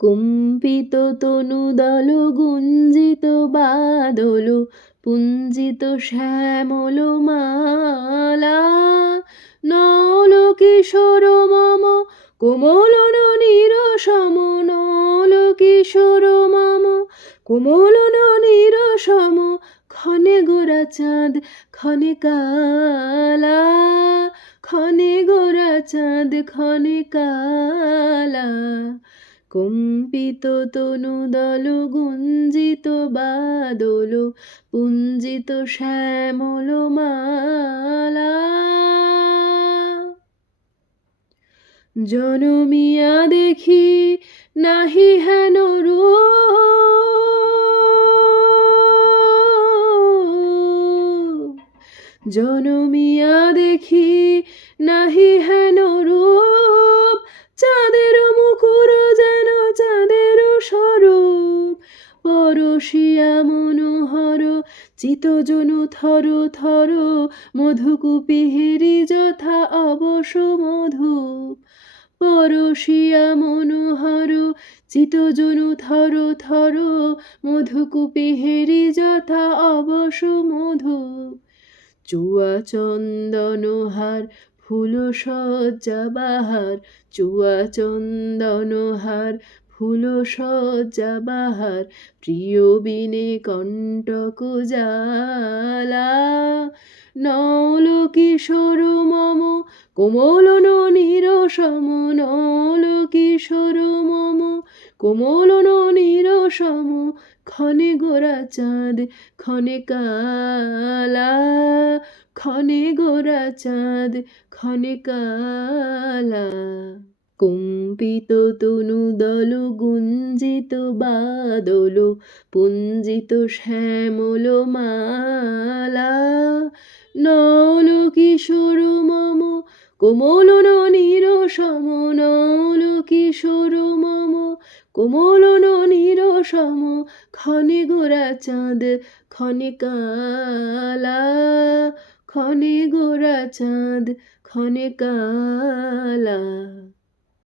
কম্পিত তনুদল গুঞ্জিত বাদল পুঞ্জিত শ্যামল মালা, নল কিশোর মম কোমল ননীর সম, নল কিশোর মম কোমল ননীর সম, ক্ষণে গোরা চাঁদ ক্ষণে কালা, ক্ষণে গোরা চাঁদ ক্ষণে কালা। কম্পিত তনুদল গুঞ্জিত বাদল পুঞ্জিত শ্যামল মালা, জনমিয়া দেখি নাহি হেন রূপ, জনমিয়া দেখি নাহি হেন রূপ, চাঁদের মুকুর যেন চাঁদের স্বরূপ, পরশিয়া মনোহর চিতজনু থর থর, মধুকুপিহিরি যথা অবশ মধুপ, পরশিয়া মনোহর চিতজনু থর থর, মধুকুপিহিরি যথা অবশ মধুপ। চুয়া চন্দনহার ফুল সজ্জা বাহার, চুয়া চন্দনহার ফুল সজ্জা বাহার, প্রিয় বিনে কণ্টক জ্বালা, নল কিশোর মম কোমল ননীর সম, নল কিশোর মম কোমল ননীর সম, ক্ষণে গোরা চাঁদ ক্ষণে কালা, ক্ষণে গোরা চাঁদ ক্ষণে কালা। কম্পিত তনুদল গুঞ্জিত বাদল পুঞ্জিত শ্যামল মালা, নল কিশোর মম কোমল ননীর সম, নল কিশোর মম কোমল ননীর সম, ক্ষণে গোরা চাঁদ ক্ষণে কালা, ক্ষণে গোরা চাঁদ ক্ষণে কালা।